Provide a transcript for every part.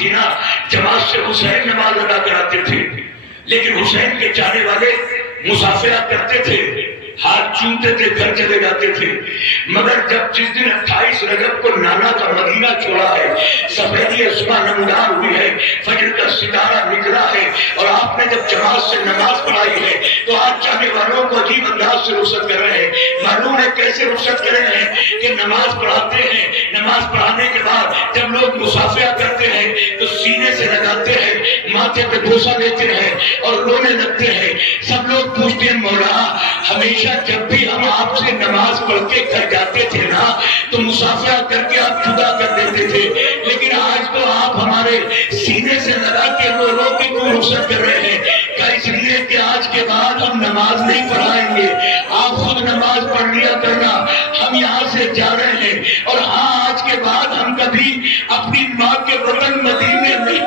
تھی نا، جماعت سے حسین نماز ادا کراتے تھے، لیکن حسین کے چاہنے والے مسافرہ کرتے تھے، ہاتھ چومتے تھے، گھر چلے جاتے تھے۔ مگر جب جس دن 28 رجب کو نانا کا مدینہ چھوڑا ہے، سفیدی اسما نمودار ہوئی ہے، فجر کا ستارہ نکلا ہے، اور آپ نے جب جماعت سے نماز پڑھائی ہے تو آپ چاہنے والوں کو عجیب انداز سے رخصت کر رہے ہیں۔ معلوم ہے کیسے رخصت کر رہے ہیں کہ نماز پڑھاتے ہیں، نماز پڑھانے کے بعد جب لوگ مسافرہ کرتے ہیں تو سینے سے لگاتے ہیں، ماتھے پہ بوسہ لیتے ہیں اور رونے لگتے ہیں۔ سب لوگ پوچھتے ہیں مولا ہمیشہ جب بھی ہم آپ سے نماز پڑھ کے گھر جاتے تھے نا تو مسافرہ کر کے آپ جدا کر دیتے تھے، لیکن آج تو آپ ہمارے سینے سے لگا کے رو رو کے کوئی رخصت کر رہے ہیں۔ کیا اس لیے کہ آج کے بعد ہم نماز نہیں پڑھائیں گے، آپ خود نماز پڑھ لیا کرنا، ہم یہاں سے جا رہے ہیں، اور ہاں آج کے بعد ہم کبھی اپنی ماں کے وطن مدینے میں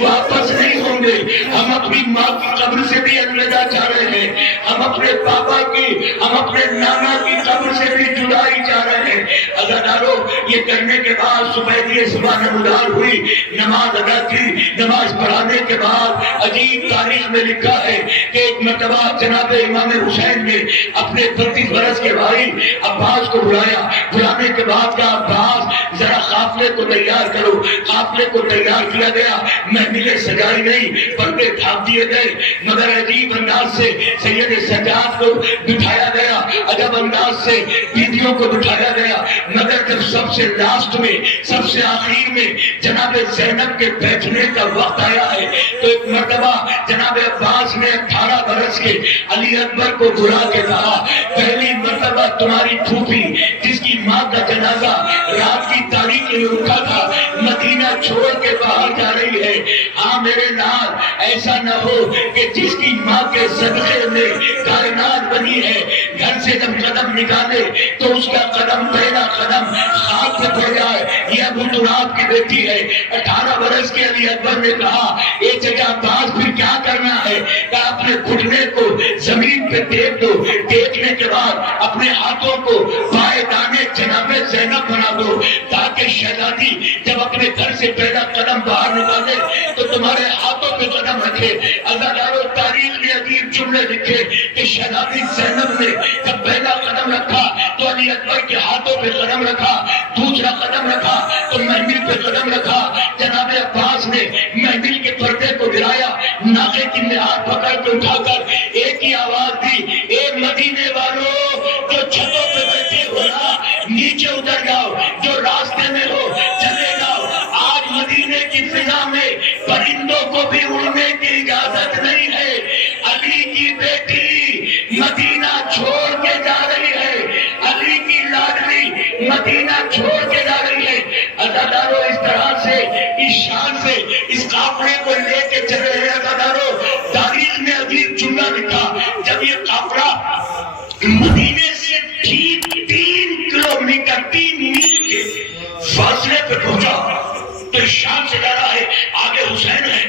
واپس نہیں ہوں گے، ہم اپنی ماں کی قبر سے بھی الوداع چاہ رہے ہیں، ہم اپنے پاپا کی، ہم اپنے نانا کی قبر سے بھی جدائی چاہ رہے ہیں۔ عزادارو یہ کرنے کے بعد سفیدی اسما نمودار ہوئی، نماز ادا کی، نماز پڑھانے کے بعد عجیب تاریخ میں لکھا ہے کہ ایک مرتبہ جناب امام حسین نے اپنے 32 برس کے بھائی عباس کو بلانے کے بعد کہا عباس ذرا قافلے کو تیار کرو۔ قافلے کو تیار کیا گیا، محفلیں سجائی گئی، پردے ڈھانپ دیے گئے، مگر عجیب انداز سے سید سجاد کو بٹھایا گیا، عجب انداز سے بیویوں کو بٹھایا گیا، مگر جب سب سے لاسٹ میں، سب سے آخر میں جناب زینب کے بیٹھنے کا وقت آیا ہے تو ایک مرتبہ جناب عباس نے 18 برس کے علی اکبر کو بلا کے کہا پہلی مرتبہ تمہاری پھوپھی جس کی ماں کا جنازہ رات کی تاریخ میں اٹھا تھا مدینہ چھوڑ کے باہر جا رہی ہے، ہاں میرے لال ایسا نہ ہو کہ جس کی ماں کے صدقے میں کائنات بنی ہے گھر سے جب قدم نکالے تو اس کا قدم پہلا قدم خاک پہ پڑ جائے۔ یہ ابو تراب کی بیٹی ہے، 18 برس کے علی اکبر نے کہا اے چچا عباس پھر کیا کرنا ہے؟ کہ اپنے گھٹنے کو زمین پہ ٹیک دو، ٹیکنے کے بعد اپنے ہاتھوں کو بائیں دانے جناب زینب بنا دو تاکہ شہزادی جب اپنے گھر سے پہلا قدم باہر نکالے تو تمہارے ہاتھوں پہ قدم رکھے۔ عزادارو تاریخ میں عجیب جملے لکھے کہ شہزادی زینب نے جب پہلا قدم رکھا تو علی اکبر کے ہاتھوں پہ قدم رکھا، دوسرا قدم رکھا تو محمل پہ قدم رکھا۔ جناب عباس نے محمل کے پردے کو گرایا، ناقے کی نہاد پکڑ کے اٹھا کر ایک ہی آواز دی اے مدینے والوں جو چھتوں پہ بیٹھے ہو نا نیچے اتر جاؤ، جو راستے میں ہو چلے جاؤ، آج مدینے کی فضا میں پرندوں کو بھی اڑنے کی اجازت نہیں ہے۔ علی کی بیٹی مدینہ چھوڑ کے جا رہی ہے، علی کی لاڈلی مدینہ چھوڑ کے جا رہی ہے۔ عزادارو اس طرح سے اس شان سے اس قافلے کو لے کے چلے ہیں۔ عزادارو تاریخ میں عجیب جملہ لکھا جب یہ قافلہ مدینے سے ٹھیک 3 کلومیٹر 3 میل کے فاصلے پہ پہنچا تو اس شان سے جا رہا ہے، آگے حسین ہے،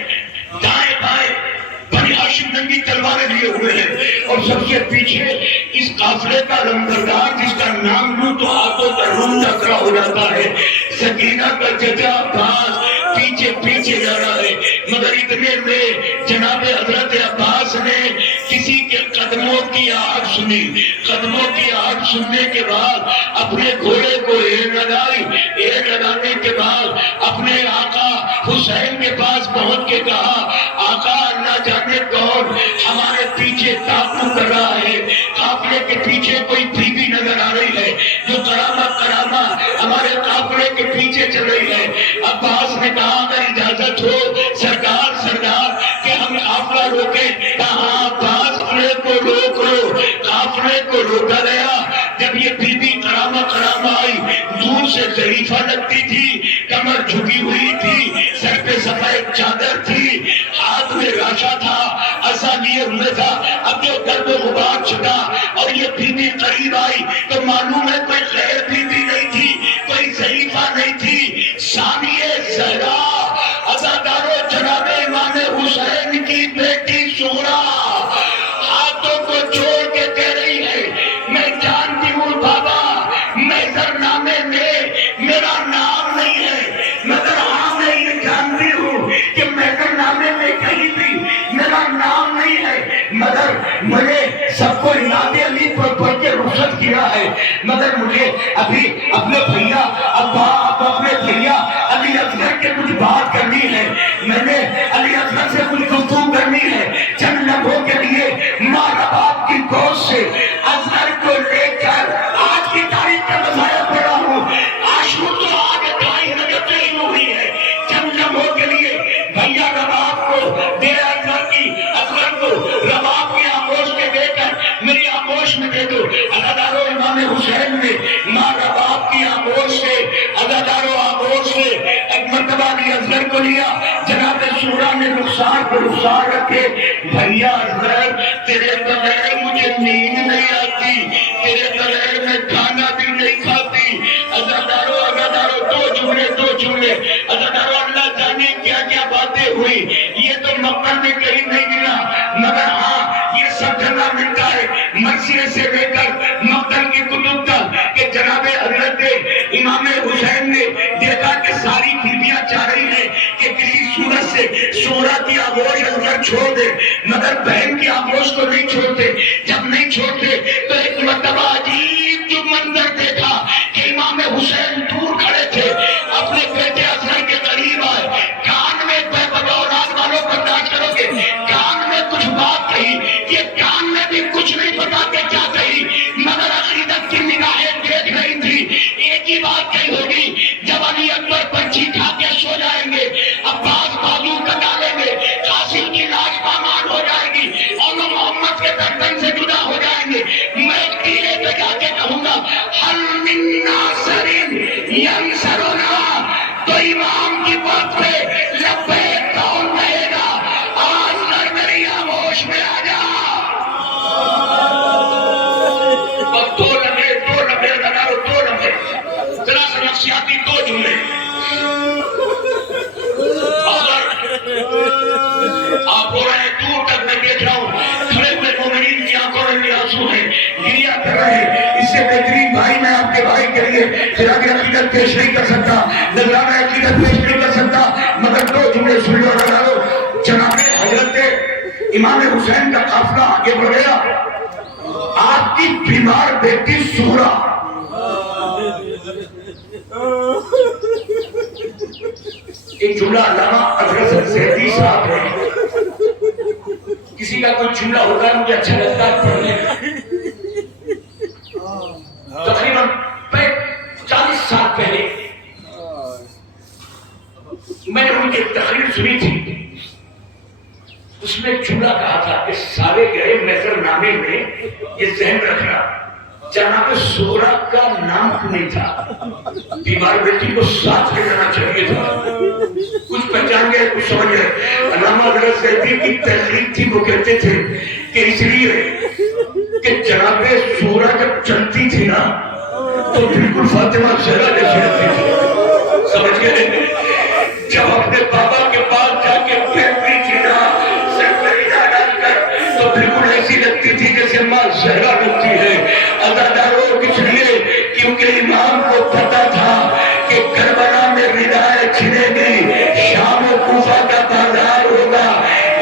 دائیں بائیں بنی ہاشم ننگی تلواریں لیے ہوئے ہیں، اور سب سے پیچھے اس قافلے کا لمبردار جس کا نام لوں تو ہاتھوں کا روم ٹکرا ہو جاتا ہے، سکینہ کا چچا عباس پیچھے پیچھے جا رہا ہے۔ مگر اتنے میں جناب حضرت عباس نے کسی کے قدموں کی آہٹ سنی، قدموں کی آہٹ سننے کے بعد اپنے گھوڑے کو ایڑ لگائی، ایڑ لگانے کے بعد اپنے آقا حسین کے پاس پہنچ کے کہا آقا اللہ جانے کون ہمارے پیچھے تعاقب کر رہا ہے، قافلے کے پیچھے کوئی بیوی نظر آ رہی ہے جو کرامہ کرامہ ہمارے قافلے کے پیچھے چل رہی ہے۔ عباس نے کہا اگر اجازت ہو سرکار کہ ہم قافلہ روکیں، کہا عباس قافلے کو روک لو۔ قافلے کو روکا گیا۔ جب یہ بی بی کرامہ کرامہ آئی، دور سے ظریفہ لگتی تھی، کمر جھکی ہوئی تھی، سر پہ سفید چادر تھی، ہاتھ میں راشا تھا، عصا لیے ہوئے تھا۔ اب جو گرد و غبار چھٹا اور یہ بی بی قریب آئی تو معلوم ہے کوئی غیر بی بی نہیں تھی، کوئی ظریفہ نہیں تھی، ثانیہ زہرا عزادارو جناب امام حسین کی بیٹی سغرا ہاتھوں کو جوڑ کے کہہ رہی ہے میں جانتی ہوں بابا محضر نامے میں میرا نام نہیں ہے، مگر ہاں میں یہ جانتی ہوں مگر مجھے سب کو انعام علی پر پڑھ کے رخصت کیا ہے، مگر مجھے ابھی اپنے بھیا اپنے بھیا علی اصغر کے کچھ بات کرنی ہے، میں نے علی اصغر سے کچھ گفتگو کرنی ہے چند لمحوں کے لیے۔ ماں باپ کی گود سے اصغر کو لے کر آج کی تاریخ کا مظاہرہ پڑھا ہوں، عاشور تو آج 28 رجب سے شروع ہوئی ہے۔ چند لمحوں کے لیے بھیا رباب کو دے، اصغر کو رباب کی آغوش میں دے کر میری آغوش میں دے دو۔ عزادارو امام حسین نے ماں رباب کی آغوش سے، عزادارو آغوش سے ایک مرتبہ علی اصغر کو لیا، جناب سورہ نے رخسار کو رخسار رکھے، بھیا اصغر تیرے بغیر مجھے نیند نہیں آتی، تیرے بغیر میں کھانا بھی نہیں کھاتی۔ عزادارو دو جملے عزادارو اللہ جانے کیا کیا باتیں ہوئی، یہ تو مکہ میں کہیں نہیں ملا، مگر ہاں یہ سب جگہ ملتا ہے، مرثیے سے لے کر مقتل کی کتب تک، کہ جناب حضرت امام حسین نے دیکھا کہ ساری بیویاں چاہ رہی ہیں کہ کسی صورت سے سورہ کی آغوش اصغر چھوڑ دے، مگر بہن کی آغوش کو نہیں چھوڑتے۔ جب نہیں چھوڑتے تو ایک مرتبہ عجیب جو منظر دیکھا کہ امام حسین دور کھڑے تھے، اپنے بیٹے اصغر کے قریب آئے، کان میں اولاد والوں برداشت کرو گے، کان میں کچھ بات کہی، یہ کان میں بھی کچھ نہیں پتا کہ کیا کہی، مگر عقیدت کی نگاہیں دیکھ رہی تھی۔ ایک ہی بات کہی ہوگی، جب علی اکبر پنچھی کھا کے سو جائیں گے، عباس بازو کٹا لیں گے، قاسم کی لاش پامال ہو جائے گی اور وہ محمد کے گردن سے جدا ہو جائیں گے، میں ٹیلے پہ جا کے کہوں گا حل من ناصر ینصرنا، تو امام کی بات پہ لبیک کون کہے گا؟ آج کر میری آغوش میں آ جا۔ اور دو لمحے ذرا سا نفسیاتی دو جملے۔ آپ ہو رہے ہیں دور تک، میں دیکھ رہا ہوں کھڑے ہوئے مومنین کی آنکھوں میں آنسو ہیں، گریا کر رہے ہیں۔ اس سے بہترین بھائی میں آپ کے بھائی کے لیے خراج عقیدت پیش نہیں کر سکتا، نذرانہ عقیدت پیش نہیں کر سکتا، مگر دو جملے سن لو لگاؤ۔ جناب حضرت امام حسین کا قافلہ آگے بڑھ گیا، آپ کی بیمار بیٹی سورہ ایک جملہ علامہ اصغر زیدی صاحب ہے، کسی کا کوئی جملہ ہوتا ہے مجھے اچھا لگتا ہے پڑھنے کا، تقریباً 40 سال پہلے میں نے ان کی تقریر سنی تھی، اس میں جملہ کہا تھا کہ سارے گئے محضر نامے میں یہ ذہن رکھنا جناب سورہ کا نام کیوں نہیں تھا، بیمار بیٹی کو ساتھ لے جانا چاہیے تھا۔ کچھ پہچان گئے کچھ سمجھ گئے۔ علامہ اصغر زیدی کی تحقیق تھی، وہ کہتے تھے کہ اس لیے کہ جناب سورہ جب چلتی تھی نا تو بالکل فاطمہ زہرا جیسی لگتی تھی، سمجھ گئے؟ جب اپنے بابا کے پاس جا کے پھیلتی تھی نا سرپریزہ ڈال کر تو بالکل ایسی لگتی تھی جیسے ماں زہرا لگتی ہے۔ عزاداروں اس لیے کیونکہ امام کو پتا تھا کہ کربلا میں ردائیں چھنے گی، شام و کوفہ کا بازار ہوگا،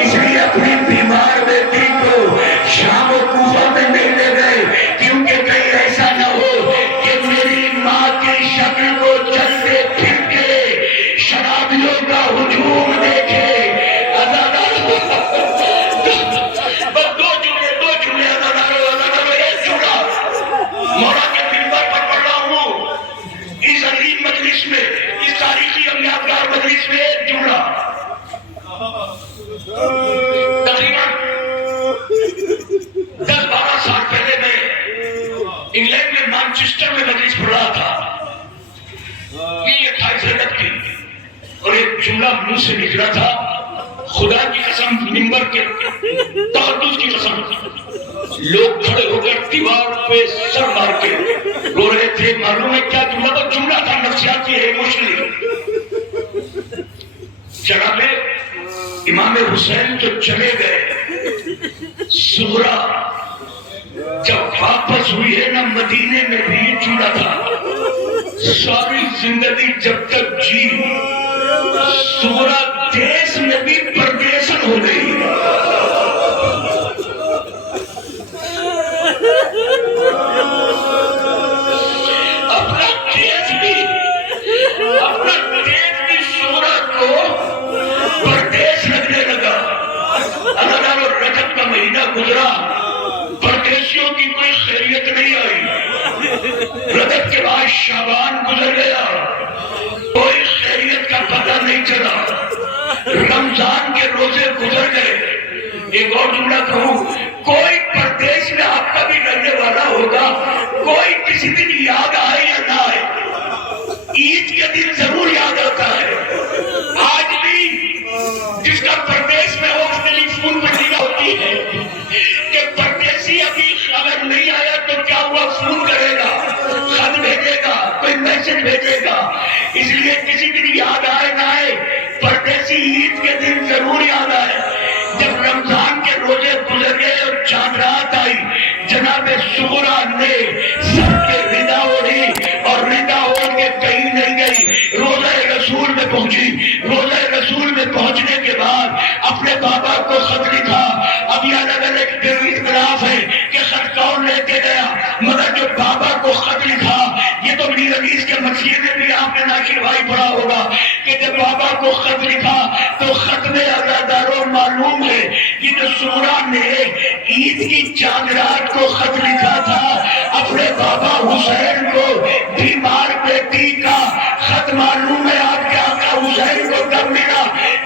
اس لیے اپنی بیمار بیٹی کو شام و کوفہ میں نہیں لے گئے، کیونکہ کہیں ایسا نہ ہو کہ میری ماں کی شکل کو چلتے پھرتے شرابیوں کا ہجوم دیکھے۔ دو جملے عزاداروں ایک جملہ مولا کے منبر پر پڑھ رہا ہوں، اس عظیم مجلس میں، اس تاریخی اور یادگار مجلس میں ایک جملہ۔ تقریباً 10-12 سال پہلے میں انگلینڈ میں مانچسٹر میں مجلس پڑھ رہا تھا، یہ 28 رجب کی، اور ایک جملہ منہ سے نکلا تھا، خدا کی قسم، منبر کے تقدس کی قسم، لوگ کھڑے ہو کر دیوار پہ سر مار کے رو رہے تھے۔ معلوم ہے کیا جملہ؟ وہ جملہ تھا نفسیاتی ہے، ایموشنل۔ جناب امام حسین تو چلے گئے، سورہ جب واپس ہوئی ہے نا مدینے میں بھی یہ جملہ تھا، ساری زندگی جب تک جی سورہ دیس میں بھی پردیسن ہو گئی، گزرا، پردیسیوں کی کوئی خیریت نہیں آئی۔ رجب کے بعد شعبان گزر گیا، کوئی خیریت کا پتہ نہیں چلا۔ رمضان کے روزے گزر گئے۔ ایک اور جملہ کہوں، کوئی پردیس میں آپ کا بھی رہنے والا ہوگا، کوئی کسی دن یاد آئے یا نہ آئے، عید کے دن ضرور یاد آتا ہے۔ آج بھی جس کا پردیس میں ہو ٹیلی فون پہ نگاہ ہوتی ہے کہ پردیسی ابھی اگر نہیں آیا تو کیا ہوا، فون کرے گا، خط بھیجے گا، کوئی میسج بھیجے گا۔ اس لیے کسی دن یاد آئے نہ آئے، پردیسی عید کے دن ضرور یاد آئے۔ جب رمضان کے روزے گزر گئے اور چاند رات آئی، جناب سغرا نے سب کے ردا اوڑھی اور ردا اوڑھ کے کہیں نہیں گئی، روزہ رسول میں پہنچی۔ روزہ رسول میں پہنچنے کے بعد اپنے بابا کو خط لکھا۔ اب یہ الگ الگ اختلاف ہے کہ خط کون لے کے گیا، مگر جو بابا کو خط لکھا، یہ تو میر عزیز کے مسجد میں بھی آپ نے ناصر بھائی پڑھا ہوگا کہ جب بابا کو خط لکھا تو خط میں ازاداروں معلوم ہے کہ جو سغرا نے عید کی چاند رات کو خط لکھا تھا اپنے بابا حسین کو، بیمار بیٹی کا خط معلوم ہے آپ کے آقا حسین کو کب ملا،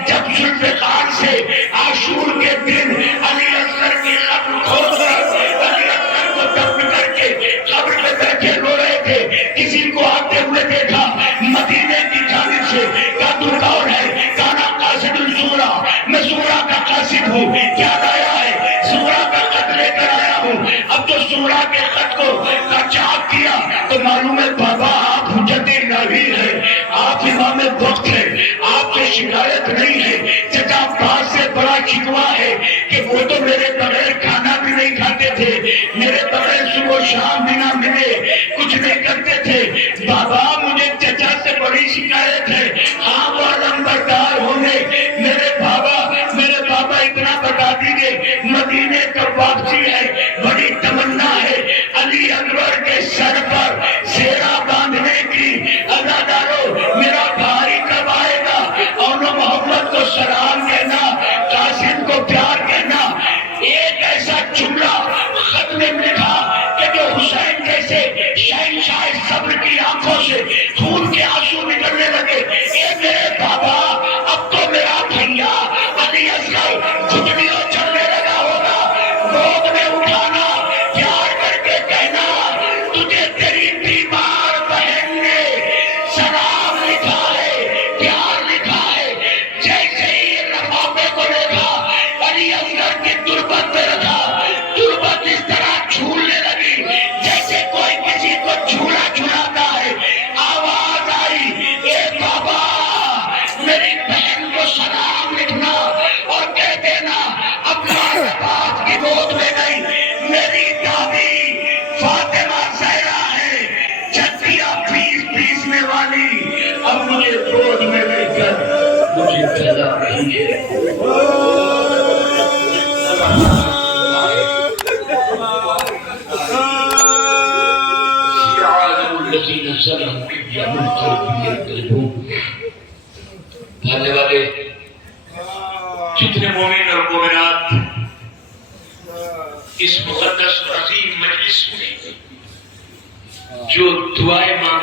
جب ذوالفقار سے عاشور کے دن علی اصغر کی قبر کھود کر علی اصغر کو دفن کر کے قبر میں بیٹھے رو رہے تھے، کسی کو آتے ہوئے دیکھا مدینے کی جانب سے، کہا تو کون ہے، کہا قاصد الصغرا، میں صغرا کا قاصد ہوں، کیا لایا ہے، صغرا کا خط لے کر آیا ہوں۔ اب تو صغرا کے خط کو چاک کیا تو معلوم ہے بابا آپ حجت الہی ہے، آپ امام وقت ہے، آپ سے شکایت نہیں ہے۔ چچا باز سے بڑا شکوہ ہے کہ وہ تو میرے بغیر کھانا بھی نہیں کھاتے تھے، میرے بغیر صبح و شام بھی نہ ملے، کچھ نہیں کرتے تھے۔ بابا مجھے چچا سے بڑی شکایت ہے، ہاں وہ علمبردار ہوں گے، میرے بابا اتنا بتا دیجئے، مدینے کا واپسی ہے، بڑی تمنا ہے علی اکبر کے سر پر سیرا باندھنے کی۔ ازادارو میرا بھائی کب آئے گا، اور محمد کو سلام کہنا، قاسم کو پیار کہنا۔ ایک ایسا جملہ خط میں لکھا کہ جو حسین جیسے شہنشاہ صبر کی آنکھوں سے خون کے آنسو نکلنے لگے۔ اے میرے بابا اب تو میرا بھیا علی اصغر گھٹنیوں چلنے لگا ہوگا، گود میں اٹھانا، پیار کر کے کہنا تجھے تیری بیمار بہن نے سلام لکھا ہے، پیار لکھا ہے۔ جیسے ہی لفافے کو دیکھا علی اصغر کی تربت پہ رکھا، تربت اس طرح جھولنے لگی جیسے کوئی کسی کو جھولا جھلاتا ہے۔ آواز آئی، اے بابا میری بہن کو سلام لکھنا اور کہہ دینا اپنا باپ کی گود میں نہیں، میری دادی فاطمہ زہرا ہے، چھٹیاں پیسنے والی، اب مجھے گود میں لے کر مجھے پیدا رہی ہے۔ بھرنے والے جتنے مومن اور مومنات اس مقدس و عظیم مجلس میں جو دعائیں مانگ